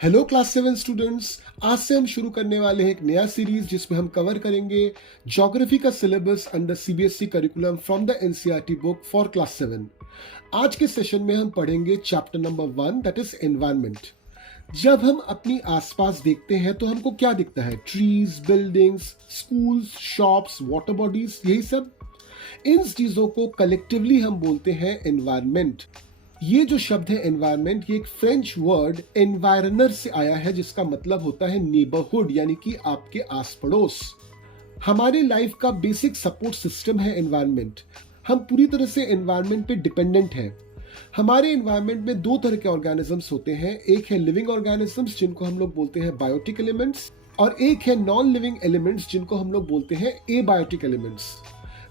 Hello class 7 students. आज से हम शुरू करने वाले हैं एक नया सीरीज जिसमें हम कवर करेंगे ज्योग्राफी का syllabus under CBSE curriculum from the NCERT book for class 7। आज के सेशन में हम पढ़ेंगे chapter number 1 that is environment. जब हम अपनी आसपास देखते हैं तो हमको क्या दिखता है? Trees, buildings, schools, shops, water bodies, यही सब। इन चीजों को कलेक्टिवली हम बोलते हैं एनवायरनमेंट। ये जो शब्द है एनवायरनमेंट, ये एक फ्रेंच वर्ड एनवायरनर से आया है जिसका मतलब होता है नेबरहुड, यानी कि आपके आस पड़ोस। हमारी लाइफ का बेसिक सपोर्ट सिस्टम है एनवायरनमेंट। हम पूरी तरह से एनवायरनमेंट पे डिपेंडेंट हैं। हमारे एनवायरनमेंट में दो तरह के ऑर्गेनिजम्स होते हैं। एक है लिविंग ऑर्गेनिजम्स जिनको हम लोग बोलते हैं बायोटिक एलिमेंट्स, और एक है नॉन लिविंग एलिमेंट्स जिनको हम लोग बोलते हैं एबायोटिक एलिमेंट्स।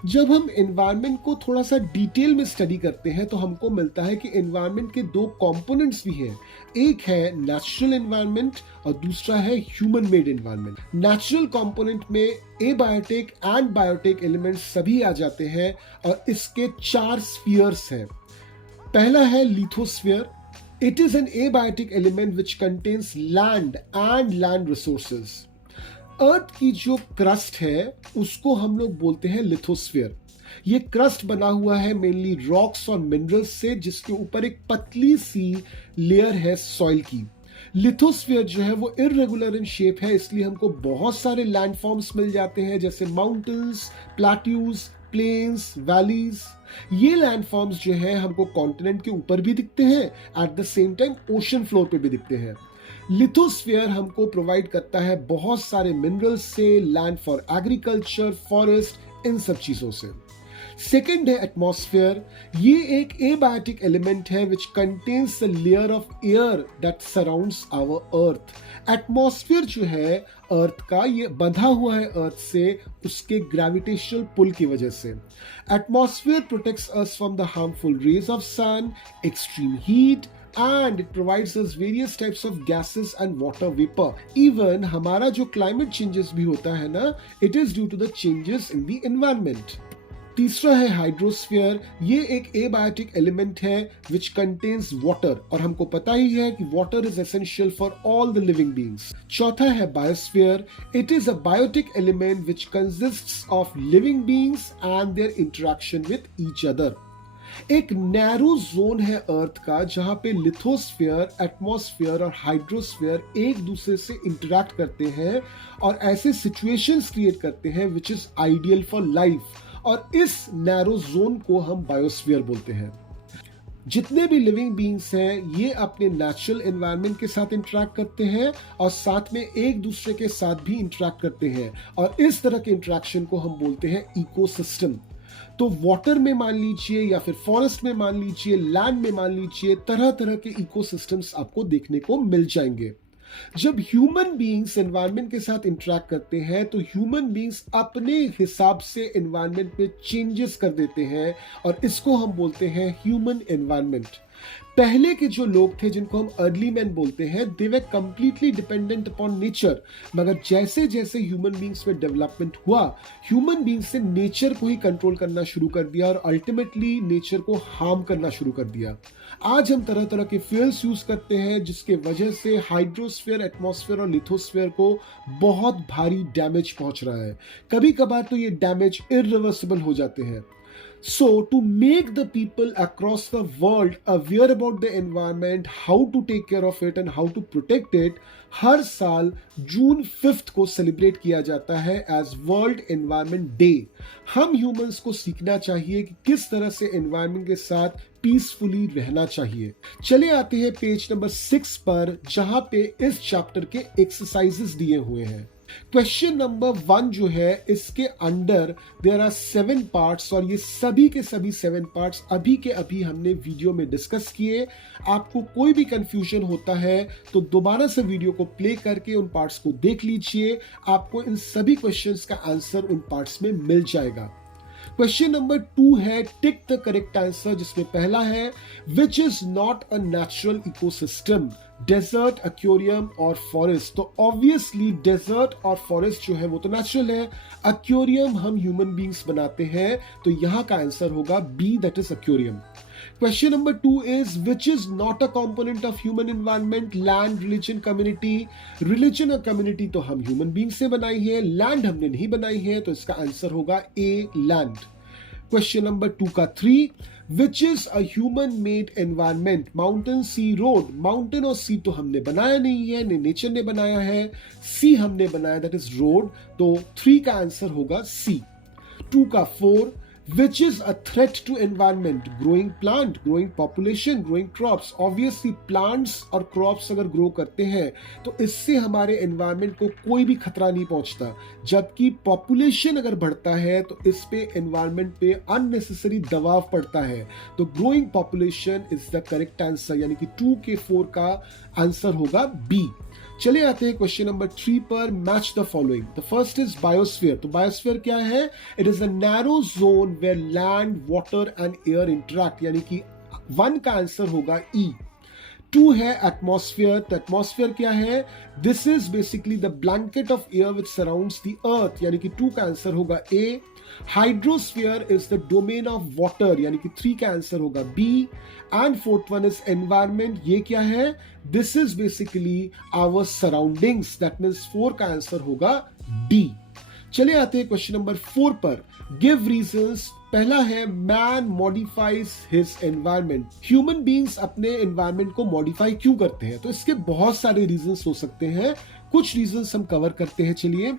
जब हम एनवायरनमेंट को थोड़ा सा डिटेल में स्टडी करते हैं तो हमको मिलता है कि एनवायरनमेंट के दो कंपोनेंट्स भी हैं। एक है नेचुरल एनवायरनमेंट और दूसरा है human made environment. Natural component में एबायोटिक एंड बायोटिक एलिमेंट्स सभी आ जाते हैं और इसके 4 स्फीयर्स हैं। पहला है lithosphere. It is an abiotic element which contains land and land resources. Earth की जो क्रस्ट है उसको हम लोग बोलते हैं लिथोस्फीयर। ये क्रस्ट बना हुआ है मेनली रॉक्स और मिनरल्स से, जिसके ऊपर एक पतली सी लेयर है सॉइल की। लिथोस्फीयर जो है वो इररेगुलर इन शेप है, इसलिए हमको बहुत सारे लैंडफॉर्म्स मिल जाते हैं जैसे माउंटेन्स, प्लेट्यूज, प्लेन्स, वैलीज। ये लैंडफॉर्म्स जो है हमको कॉन्टिनेंट के ऊपर भी दिखते हैं, at the same time ocean floor पे भी दिखते हैं। लिथोस्फीयर हमको प्रोवाइड करता है बहुत सारे मिनरल्स से, लैंड फॉर एग्रीकल्चर, फॉरेस्ट, इन सब चीजों से। सेकेंड है एटमॉस्फेयर। ये एक एबायोटिक एलिमेंट है which contains a layer of air that surrounds our earth. Atmosphere जो है अर्थ का, ये बंधा हुआ है अर्थ से उसके ग्रेविटेशनल पुल की वजह से। Atmosphere protects us from the harmful rays of sun, extreme heat, and it provides us various types of gases and water vapor. Even हमारा जो climate changes भी होता है ना, it is due to the changes in the environment. तीसरा है hydrosphere. ये एक एबायोटिक एलिमेंट है विच कंटेन्स वाटर, और हमको पता ही है कि water is essential for all the living beings. चौथा है biosphere. It is a biotic element which consists of living beings and their interaction with each other. एक नैरो जोन है अर्थ का जहां पे लिथोस्फीयर, एटमॉस्फेयर और हाइड्रोस्फीयर एक दूसरे से इंटरैक्ट करते हैं और ऐसे सिचुएशंस क्रिएट करते हैं which is ideal for life, और इस नैरो जोन को हम बायोस्फीयर बोलते हैं। जितने भी लिविंग बीइंग्स हैं ये अपने नेचुरल एनवायरनमेंट के साथ इंटरैक्ट करते हैं और साथ में एक दूसरे के साथ भी इंटरैक्ट करते हैं, और इस तरह के इंटरैक्शन को हम बोलते हैं इकोसिस्टम। तो वाटर में मान लीजिए या फिर फॉरेस्ट में मान लीजिए, लैंड में मान लीजिए, तरह तरह के इकोसिस्टम्स आपको देखने को मिल जाएंगे। जब ह्यूमन बीइंग्स एनवायरनमेंट के साथ इंटरैक्ट करते हैं तो ह्यूमन बीइंग्स अपने हिसाब से एनवायरनमेंट में चेंजेस कर देते हैं, और इसको हम बोलते हैं ह्यूमन एनवायरनमेंट। पहले के जो लोग थे जिनको हम अर्ली मैन बोलते हैं, they were completely dependent upon nature. मगर जैसे जैसे ह्यूमन बीइंग्स में डेवलपमेंट हुआ, ह्यूमन बीइंग्स ने नेचर को ही कंट्रोल करना शुरू कर दिया और अल्टीमेटली नेचर को हार्म करना शुरू कर दिया। आज हम तरह तरह के फ्यूल्स यूज करते हैं जिसके वजह से हाइड्रोस्फीयर, एटमॉस्फेयर और लिथोस्फीयर को बहुत भारी डैमेज पहुंच रहा है। कभी कभार तो ये डैमेज इरिवर्सिबल हो जाते हैं। So, to make the people across the world aware about the environment, how to take care of it and how to protect it, हर साल जून 5 को सेलिब्रेट किया जाता है एज वर्ल्ड एनवायरनमेंट डे। हम ह्यूमंस को सीखना चाहिए कि किस तरह से एनवायरनमेंट के साथ पीसफुली रहना चाहिए। चले आते हैं पेज नंबर 6 पर, जहां पे इस चैप्टर के एक्सरसाइजेस दिए हुए हैं। क्वेश्चन नंबर 1 जो है, इसके अंडर देयर आर 7 पार्ट्स, और ये सभी के सभी 7 पार्ट्स अभी के अभी हमने वीडियो में डिस्कस किए। आपको कोई भी कंफ्यूजन होता है तो दोबारा से वीडियो को प्ले करके उन पार्ट्स को देख लीजिए। आपको इन सभी क्वेश्चंस का आंसर उन पार्ट्स में मिल जाएगा। क्वेश्चन नंबर 2 है टिक द करेक्ट आंसर, जिसमें पहला है which is not a natural ecosystem, desert, aquarium और फॉरेस्ट। तो ऑब्वियसली डेजर्ट और फॉरेस्ट जो है वो तो नेचुरल है, एक्वेरियम हम ह्यूमन बीइंग्स बनाते हैं, तो यहां का आंसर होगा B, that is aquarium. Question number 2 is which is not a component of human environment? Land, religion, community. Religion और community तो हम human beings से बनाई है, land हमने नहीं बनाई है, तो इसका आंसर होगा A, land. Question number 2 का 3, which is a human made environment? Mountain, sea, road. Mountain और sea तो हमने बनाया नहीं है, नेचर ने बनाया है. sea हमने बनाया, that is road. तो 3 का आंसर होगा C. 2 का 4, which is a threat to environment? Growing plant, growing population, growing crops. Obviously plants और crops अगर grow करते हैं तो इससे हमारे environment को कोई भी खतरा नहीं पहुंचता, जबकि population अगर बढ़ता है तो इस पे environment पे unnecessary दबाव पड़ता है. तो growing population is the correct answer, यानी कि 2 के 4 का आंसर होगा B. चले आते हैं क्वेश्चन नंबर 3 पर. Match the following. The first is biosphere. तो बायोस्फीयर क्या है? It is a narrow zone where land, water and air interact, यानी कि 1 का आंसर होगा E. 2 है एटमॉस्फेयर. तो एटमॉस्फेयर क्या है? This is basically the blanket of air which surrounds the earth, यानी कि 2 का आंसर होगा A. Hydrosphere is the domain of water, यानी कि 3 का आंसर होगा B. And fourth one is environment. ये क्या है? This is basically our surroundings, that means 4 का आंसर होगा D. चले आते हैं क्वेश्चन नंबर 4 पर. Give reasons. पहला है man modifies his environment. Human beings अपने एनवायरमेंट को मॉडिफाई क्यों करते हैं? तो इसके बहुत सारे रीजंस हो सकते हैं, कुछ रीजंस हम कवर करते हैं. चलिए,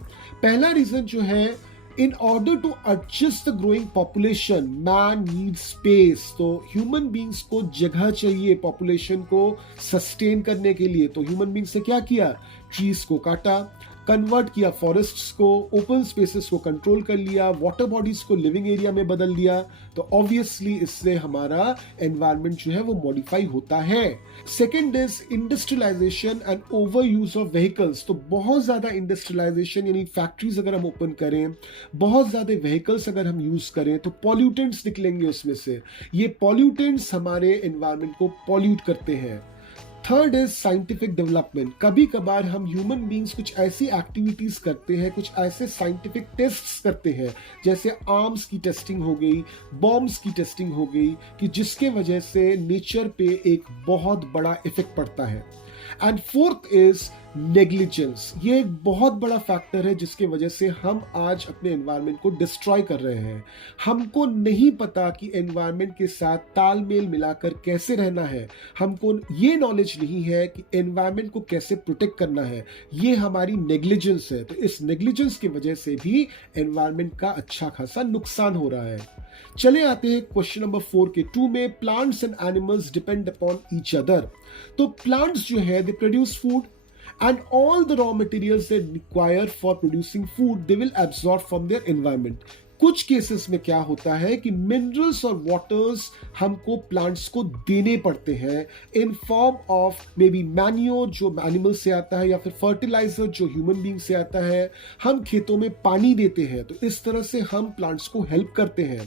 पहला रीजन जो है, in order to adjust the growing population, man needs space. तो human beings को जगह चाहिए population को sustain करने के लिए. तो human beings ने क्या किया? trees को काटा, कन्वर्ट किया फॉरेस्ट्स को, ओपन स्पेसेस को कंट्रोल कर लिया, वाटर बॉडीज को लिविंग एरिया में बदल दिया. तो ऑब्वियसली इससे हमारा एनवायरनमेंट जो है वो मॉडिफाई होता है. Second is industrialisation and over use of vehicles. तो बहुत ज्यादा इंडस्ट्रियलाइजेशन यानी फैक्ट्रीज अगर हम ओपन करें, बहुत ज्यादा व्हीकल्स अगर हम यूज करें तो पॉल्यूटेंट्स निकलेंगे उसमें से. ये पॉल्यूटेंट्स हमारे एनवायरनमेंट को पॉल्यूट करते हैं. Third is scientific development. कभी कभार हम ह्यूमन बींग्स कुछ ऐसी एक्टिविटीज करते हैं, कुछ ऐसे साइंटिफिक टेस्ट्स करते हैं, जैसे आर्म्स की टेस्टिंग हो गई, बॉम्ब्स की टेस्टिंग हो गई, कि जिसके वजह से नेचर पे एक बहुत बड़ा इफेक्ट पड़ता है. And fourth is negligence. ये एक बहुत बड़ा फैक्टर है जिसके वजह से हम आज अपने एनवायरनमेंट को डिस्ट्रॉय कर रहे हैं. हमको नहीं पता कि एनवायरनमेंट के साथ तालमेल मिलाकर कैसे रहना है. हमको ये नॉलेज नहीं है कि एनवायरनमेंट को कैसे प्रोटेक्ट करना है. ये हमारी नेग्लिजेंस है. तो इस नेग्लिजेंस की वजह से भी एनवायरनमेंट का अच्छा खासा नुकसान हो रहा है. चले आते हैं क्वेश्चन नंबर 4 के 2 में. Plants and animals depend upon each other. तो प्लांट्स जो है they produce food and all the raw materials they require for producing food they will absorb from their environment. कुछ केसेस में क्या होता है कि मिनरल्स और वाटर्स हमको प्लांट्स को देने पड़ते हैं in form of may be manure जो एनिमल से आता है, या फिर फर्टिलाइजर जो ह्यूमन बींग से आता है. हम खेतों में पानी देते हैं, तो इस तरह से हम प्लांट्स को हेल्प करते हैं.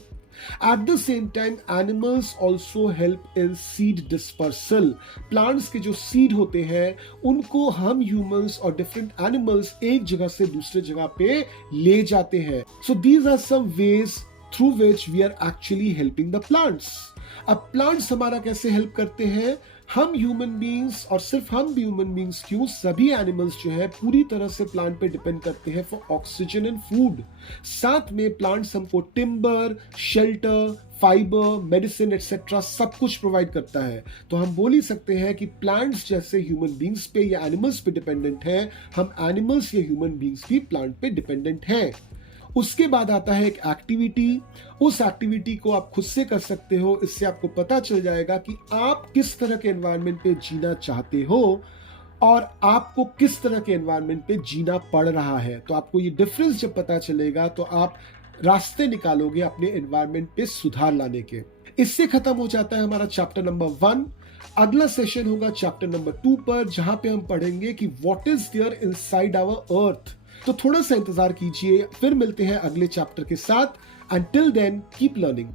At the same time, animals also help in seed dispersal. Plants के जो seed होते हैं उनको हम humans और different animals एक जगह से दूसरे जगह पे ले जाते हैं. So these are some ways through which we are actually helping the plants. अब plants हमारा कैसे help करते हैं? हम ह्यूमन बींग्स, और सिर्फ हम भी ह्यूमन बींग्स क्यों, सभी एनिमल्स जो है पूरी तरह से प्लांट पे डिपेंड करते हैं फॉर ऑक्सीजन एंड फूड. साथ में प्लांट्स हमको timber, shelter, fibre, medicine etcetera सब कुछ प्रोवाइड करता है. तो हम बोल ही सकते हैं कि प्लांट्स जैसे ह्यूमन बींग्स पे या एनिमल्स पे डिपेंडेंट है, हम एनिमल्स या ह्यूमन बींग्स भी प्लांट पे डिपेंडेंट हैं. उसके बाद आता है एक एक्टिविटी. उस एक्टिविटी को आप खुद से कर सकते हो. इससे आपको पता चल जाएगा कि आप किस तरह के एनवायरनमेंट पे जीना चाहते हो और आपको किस तरह के एनवायरनमेंट पे जीना पड़ रहा है. तो आपको ये डिफरेंस जब पता चलेगा तो आप रास्ते निकालोगे अपने एनवायरनमेंट पे सुधार लाने के. इससे खत्म हो जाता है हमारा चैप्टर नंबर 1. अगला सेशन होगा चैप्टर नंबर 2 पर, जहां पे हम पढ़ेंगे कि what is there inside our earth. तो थोड़ा सा इंतजार कीजिए, फिर मिलते हैं अगले चैप्टर के साथ. Until then, keep learning.